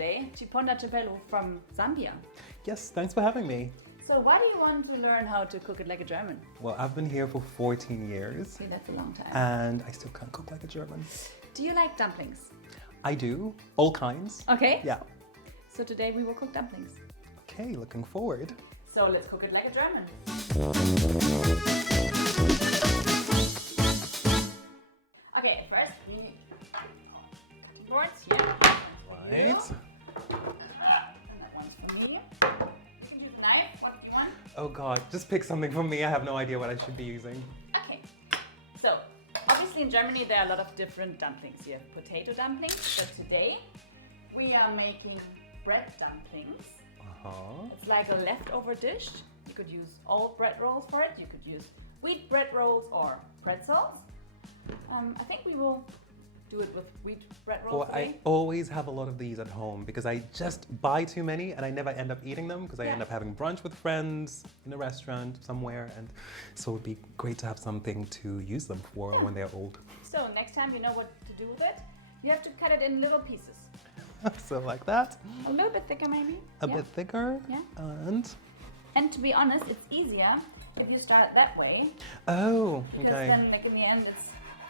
today, Chiponda Chimbelu from Zambia. Yes, thanks for having me. So why do you want to learn how to cook it like a German? Well, I've been here for 14 years. See, that's a long time. And I still can't cook like a German. Do you like dumplings? I do, all kinds. Okay. Yeah. So today we will cook dumplings. Okay, looking forward. So let's cook it like a German. Okay, first we need cutting boards here. Right. And that one's for me. You can use a knife. What do you want? Oh God, just pick something from me. I have no idea what I should be using. Okay. So, obviously in Germany there are a lot of different dumplings. You have potato dumplings, but today we are making bread dumplings. It's like a leftover dish. You could use old bread rolls for it. You could use wheat bread rolls or pretzels. I think we will do it with wheat bread rolls Well, I always have a lot of these at home because I just buy too many and I never end up eating them because I end up having brunch with friends in a restaurant somewhere, and so it would be great to have something to use them for when they're old. So next time you know what to do with it. You have to cut it in little pieces. So like that. A little bit thicker maybe. A bit thicker. Yeah. And to be honest, it's easier if you start that way. oh, Because okay. then like in the end it's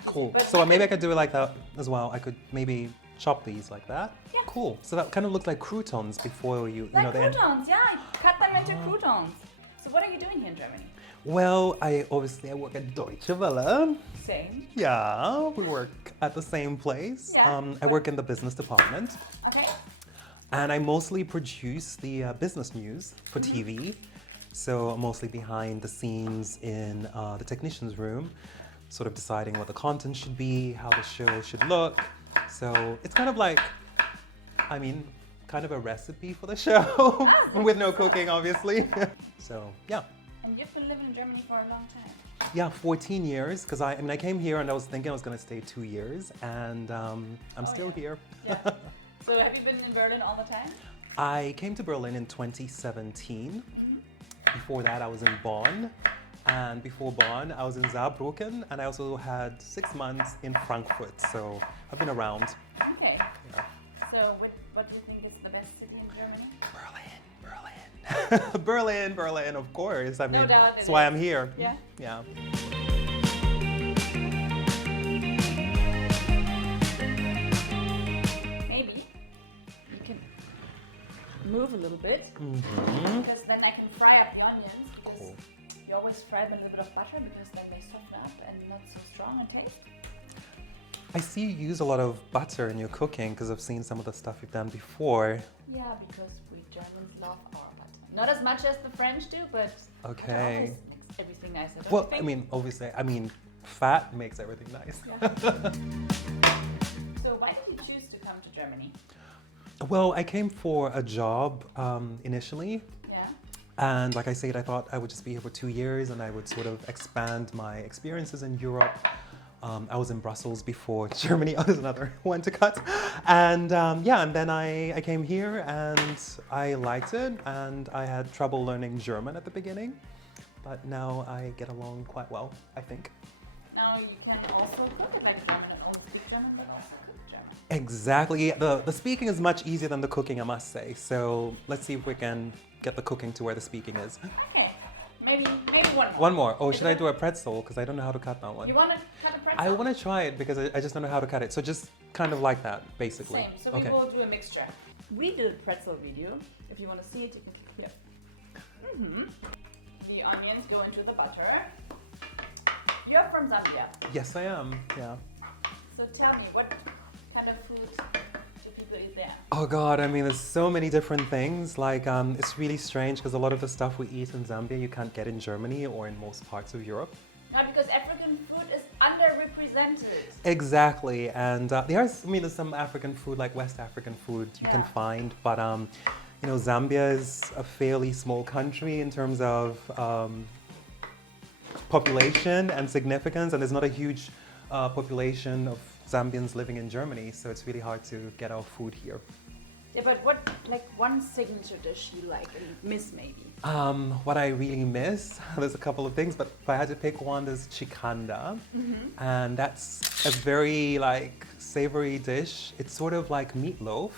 Cool. But So maybe I could do it like that as well. I could maybe chop these like that. Yeah. Cool. So that kind of looks like croutons before you like know, croutons, yeah. Cut them into croutons. So what are you doing here in Germany? Well, I work at Deutsche Welle. Same. Yeah, we work at the same place. Yeah. I work in the business department. Okay. And I mostly produce the business news for TV. So I'm mostly behind the scenes in the technician's room, sort of deciding what the content should be, how the show should look. So it's kind of like, kind of a recipe for the show, with no cooking, obviously. So, yeah. And you've been living in Germany for a long time. Yeah, 14 years, because I came here and I was thinking I was going to stay 2 years, and I'm still here. Yeah. So have you been in Berlin all the time? I came to Berlin in 2017. Before that, I was in Bonn. And before Bonn, I was in Saarbrücken, and I also had 6 months in Frankfurt. So I've been around. Okay. Yeah. So what do you think is the best city in Germany? Berlin. Berlin, of course. I mean, No doubt that's why I'm here. Yeah. Yeah. Maybe you can move a little bit, because then I can fry up the onions. Because Cool. you always fry them in a little bit of butter, because then they soften up and not so strong in taste. I see you use a lot of butter in your cooking because I've seen some of the stuff you've done before. Yeah, because we Germans love our butter. Not as much as the French do, but Okay. butter always makes everything nicer. Don't Well, you think? I mean, obviously, fat makes everything nice. Yeah. So why did you choose to come to Germany? Well, I came for a job initially. Yeah. And like I said, I thought I would just be here for 2 years and I would sort of expand my experiences in Europe. I was in Brussels before Germany. Oh, there's another one to cut. And and then I came here and I liked it, and I had trouble learning German at the beginning. But now I get along quite well, I think. Now you can also cook like German and also speak German, but also cook German. Exactly. The speaking is much easier than the cooking, I must say. So let's see if we can get the cooking to where the speaking is. Okay. Maybe one more. One more. Oh, should I do a pretzel? Because I don't know how to cut that one. You want to cut a pretzel? I want to try it because I just don't know how to cut it. So just kind of like that, basically. Same. So we will do a mixture. We did a pretzel video. If you want to see it, you can click here. The onions go into the butter. You're from Zambia. Yes, I am. Yeah. So tell me, what kind of food do people eat there? Oh God, there's so many different things. Like, it's really strange because a lot of the stuff we eat in Zambia you can't get in Germany or in most parts of Europe. Not because African food is underrepresented. Exactly, and there's some African food, like West African food, you can find, but Zambia is a fairly small country in terms of population and significance, and there's not a huge population of Zambians living in Germany, so it's really hard to get our food here. Yeah, but what, like one signature dish you like and miss maybe? What I really miss, there's a couple of things, but if I had to pick one, there's chikanda. And that's a very savory dish. It's sort of like meatloaf,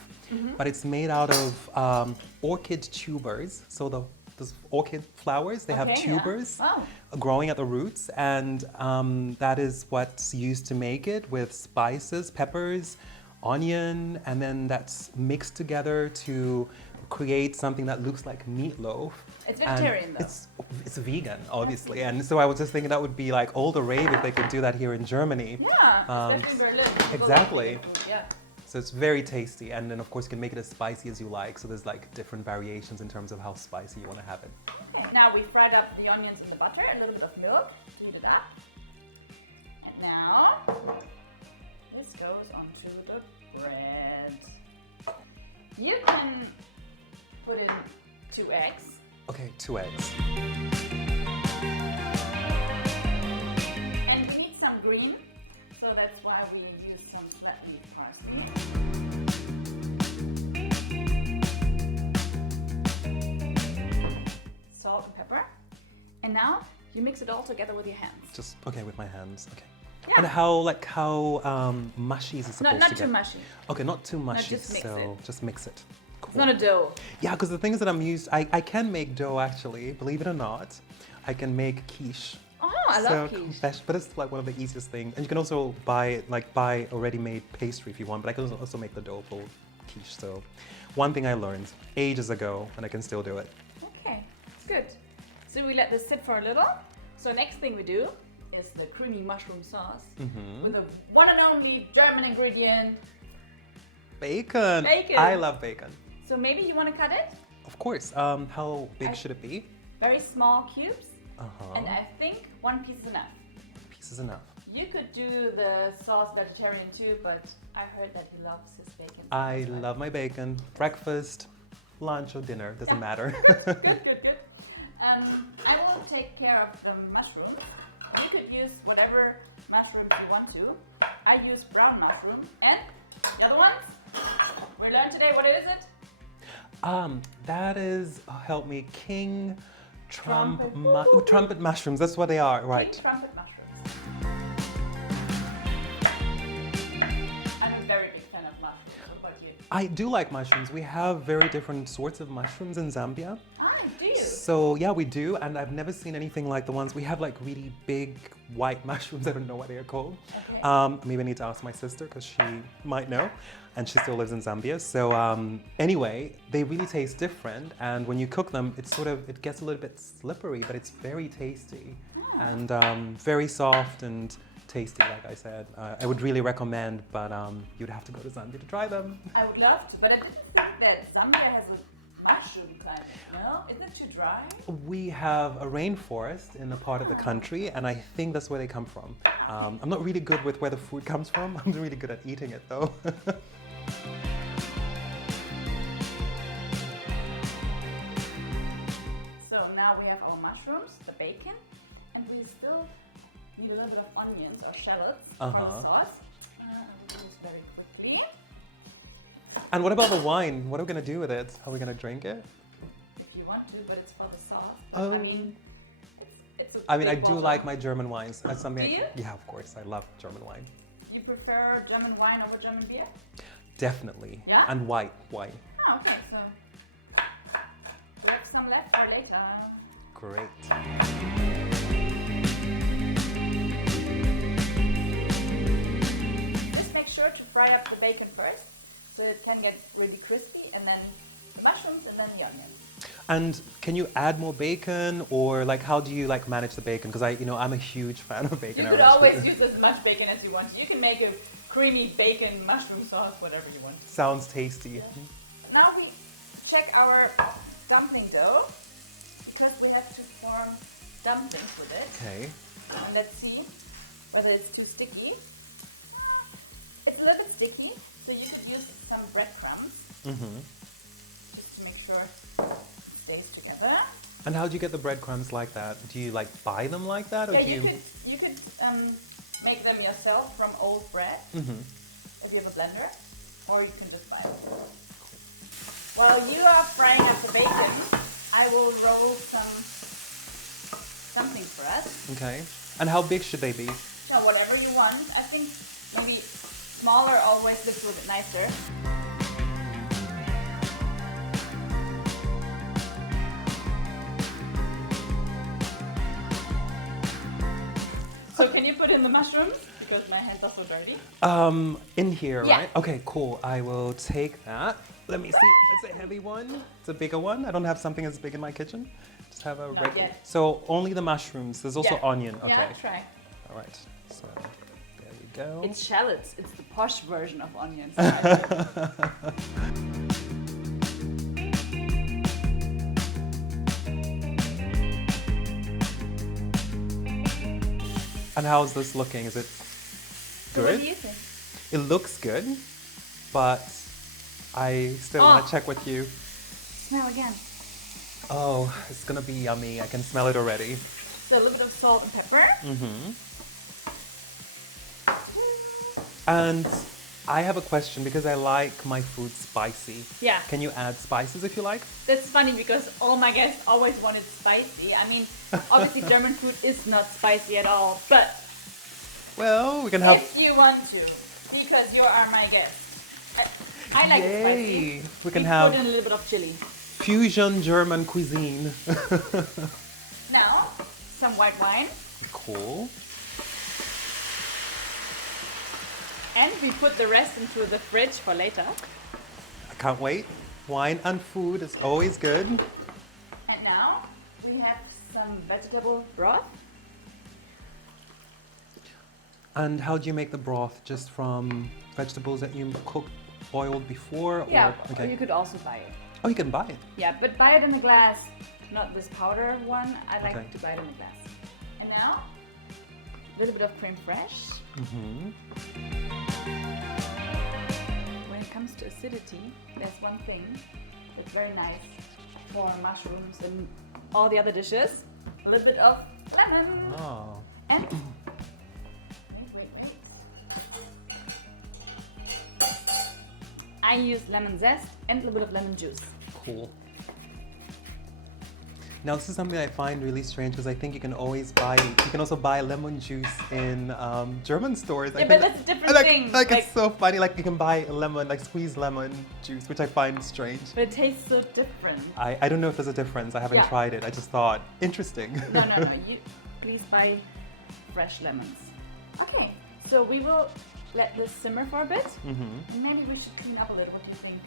but it's made out of orchid tubers. So those orchid flowers, they have Okay, yeah. tubers Wow. growing at the roots, and that is what's used to make it, with spices, peppers, onion, and then that's mixed together to create something that looks like meatloaf. It's And vegetarian, though. It's vegan, obviously, and so I was just thinking that would be like all the rave if they could do that here in Germany. Yeah, it's definitely Berlin. Exactly. Yeah. So it's very tasty, and then of course you can make it as spicy as you like. So there's like different variations in terms of how spicy you want to have it. Okay. Now we fried up the onions in the butter, a little bit of milk, heat it up. And now this goes onto the bread. You can put in 2 eggs. Okay, 2 eggs. And we need some green, so that's why we use some red meat parsley. Salt and pepper. And now you mix it all together with your hands. Just okay with my hands. Okay. Yeah. And how mushy is it supposed Not to get? too mushy. Okay, not too mushy. just mix so it. just mix it. Cool. It's not a dough. Yeah, because the things that I'm used, I can make dough actually. Believe it or not, I can make quiche. Oh, I love quiche. But it's like one of the easiest things. And you can also buy already made pastry if you want. But I can also make the dough for quiche. So, one thing I learned ages ago, and I can still do it. Okay, good. So we let this sit for a little. So next thing we do is the creamy mushroom sauce with the one and only German ingredient. Bacon. Bacon. I love bacon. So maybe you want to cut it? Of course. How big should it be? Very small cubes. Uh-huh. And I think 1 piece is enough. Piece is enough. You could do the sauce vegetarian too, but I heard that he loves his bacon. I love my bacon. Breakfast, lunch, or dinner, doesn't matter. Good. I will take care of the mushroom. You could use whatever mushrooms you want to. I use brown mushroom. And the other ones? We learned today, what is it? That is, help me, king Trumpet. trumpet mushrooms. That's what they are, right? Pink trumpet mushrooms. I'm a very big fan of mushrooms. What about you? I do like mushrooms. We have very different sorts of mushrooms in Zambia. Ah, do you? So yeah, we do, and I've never seen anything like the ones we have. Like really big white mushrooms. I don't know what they are called. Okay. Maybe I need to ask my sister because she might know, and she still lives in Zambia. So anyway, they really taste different, and when you cook them, it gets a little bit slippery, but it's very tasty and very soft and tasty. Like I said, I would really recommend, but you'd have to go to Zambia to try them. I would love to, but I didn't think that Zambia has a mushroom climate. No? Isn't it too dry? We have a rainforest in a part of the country, and I think that's where they come from. I'm not really good with where the food comes from. I'm really good at eating it, though. So now we have our mushrooms, the bacon, and we still need a little bit of onions or shallots for the sauce. I will do this very quickly. And what about the wine? What are we going to do with it? Are we going to drink it? If you want to, but it's for the sauce. Oh. I mean, it's a I mean, I big do bottle. like my German wines. That's something. Do you? Yeah, of course. I love German wine. You prefer German wine over German beer? Definitely. Yeah? And white wine. Oh, okay, so we have some left for later. Great. Just make sure to fry up the bacon first, so it can get really crispy, and then the mushrooms, and then the onions. And can you add more bacon, or like how do you like manage the bacon? Because I'm a huge fan of bacon. You could always use as much bacon as you want. You can make a creamy bacon mushroom sauce, whatever you want. Sounds tasty. Yeah. Now we check our dumpling dough, because we have to form dumplings with it. Okay. And let's see whether it's too sticky. It's a little bit sticky, so you could use some breadcrumbs just to make sure it stays together. And how do you get the breadcrumbs like that? Do you like buy them like that, or Yeah, do you? you could make them yourself from old bread if you have a blender, or you can just buy it. While you are frying up the bacon, I will roll some dumplings for us. Okay. And how big should they be? So whatever you want. I think maybe smaller always looks a little bit nicer. So can you put in the mushrooms? Because my hands are so dirty. In here, Yeah. right? Okay, cool. I will take that. Let me see. It's a heavy one. It's a bigger one. I don't have something as big in my kitchen. Just have a Not regular. yet. So only the mushrooms. There's also Yeah. onion. Okay. Yeah, try. All right. So there we go. It's shallots. It's the posh version of onions. And how's this looking? Is it So what good? do you think? It looks good, but I still want Oh. to check with you. Smell again. Oh, it's gonna be yummy. I can smell it already. So a little bit of salt and pepper. And I have a question because I like my food spicy. Yeah. Can you add spices if you like? That's funny because all my guests always wanted spicy. I mean, obviously German food is not spicy at all, but Well, we can have. if you want to, because you are my guest. I like it spicy. Yay! We can Put have in a little bit of chili. fusion German cuisine. Now, some white wine. Cool. And we put the rest into the fridge for later. I can't wait. Wine and food is always good. And now we have some vegetable broth. And how do you make the broth? Just from vegetables that you cooked, boiled before? Yeah, Or, or you could also buy it. Oh, you can buy it. Yeah, but buy it in a glass, not this powder one. I like Okay. to buy it in a glass. And now, a little bit of creme fraiche. When it comes to acidity, there's one thing that's very nice for mushrooms and all the other dishes. A little bit of lemon. Oh. And wait. I use lemon zest and a little bit of lemon juice. Cool. Now this is something I find really strange because I think you can also buy lemon juice in German stores. Yeah, but that's a different thing. Like it's so funny, like you can buy a lemon, like squeezed lemon juice, which I find strange. But it tastes so different. I don't know if there's a difference. I haven't Yeah. tried it. I just thought, interesting. No. You please buy fresh lemons. Okay, so we will let this simmer for a bit. And maybe we should clean up a little. What do you think?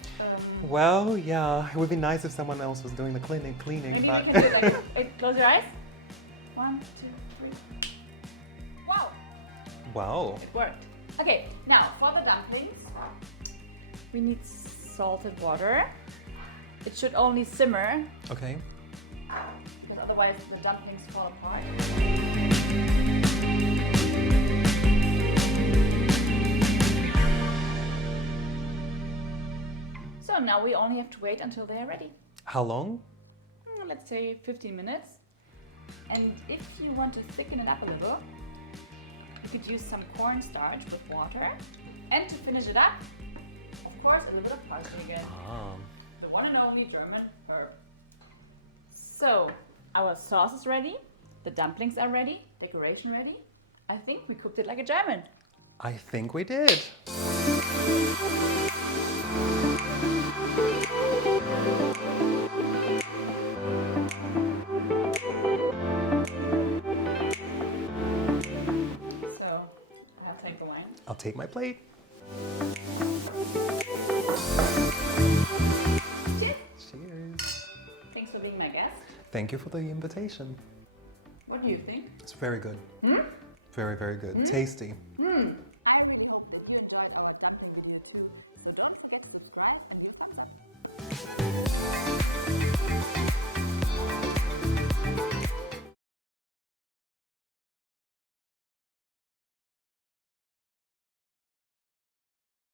Well, yeah, it would be nice if someone else was doing the cleaning, Maybe but we can do it like wait, close your eyes. 1, 2, 3. Wow, wow. it worked. Okay, now for the dumplings, we need salted water. It should only simmer, Okay. because otherwise the dumplings fall apart. So now we only have to wait until they are ready. How long? Let's say 15 minutes. And if you want to thicken it up a little, you could use some cornstarch with water. And to finish it up, of course, a little bit of parsley again. The one and only German herb. So, our sauce is ready, the dumplings are ready, decoration ready. I think we cooked it like a German. I think we did. So, I'll take the wine. I'll take my plate. Cheers. Cheers. Thanks for being my guest. Thank you for the invitation. What do you think? It's very good. Very, very good. Tasty. I really hope that you enjoyed our dumpling video too. So don't forget to subscribe and leave